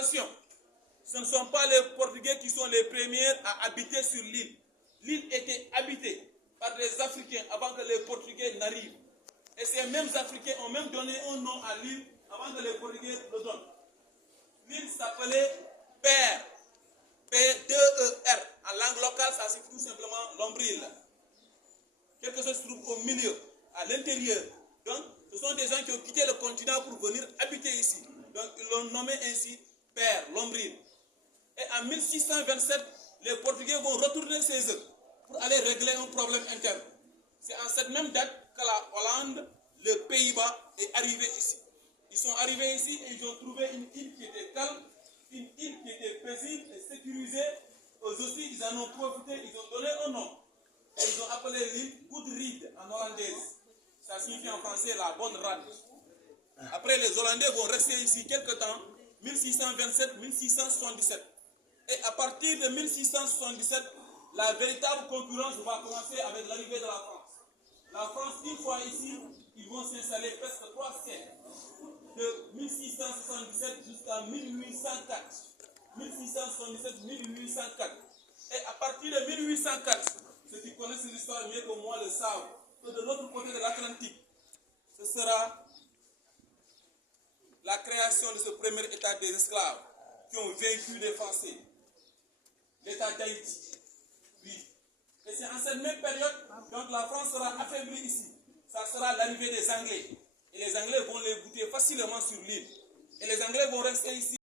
attention, ce ne sont pas les Portugais qui sont les premiers à habiter sur l'île. L'île était habitée par des Africains avant que les Portugais n'arrivent. Et ces mêmes Africains ont même donné un nom à l'île avant que les Portugais le donnent. L'île s'appelait Père. P-2-E-R. En langue locale, ça signifie tout simplement l'ombril. Quelque chose se trouve au milieu, à l'intérieur. Donc, ce sont des gens qui ont quitté le continent pour venir habiter ici. Donc, ils l'ont nommé ainsi Père, l'ombril. Et en 1627, les Portugais vont retourner chez eux pour aller régler un problème interne. C'est en cette même date que la Hollande, le Pays-Bas, est arrivé ici. Ils sont arrivés ici et ils ont trouvé une île qui était calme, une île qui était paisible et sécurisée. Eux aussi, ils en ont profité, ils ont donné un nom. Et ils ont appelé l'île Goedrede en hollandaise. Ça signifie en français la bonne rade. Après, les Hollandais vont rester ici quelque temps, 1627-1677. Et à partir de 1677, la véritable concurrence va commencer avec l'arrivée de la France. La France, une fois ici, ils vont s'installer presque 3 siècles. De 1677 jusqu'à 1804. 1677-1804. Et à partir de 1804, ceux qui connaissent l'histoire mieux que moi le savent, que de l'autre côté de l'Atlantique, ce sera la création de ce premier État des esclaves qui ont vaincu les Français. L'État d'Haïti. Oui. Et c'est en cette même période, donc la France sera affaiblie ici. Ça sera l'arrivée des Anglais. Et les Anglais vont les goûter facilement sur l'île. Et les Anglais vont rester ici.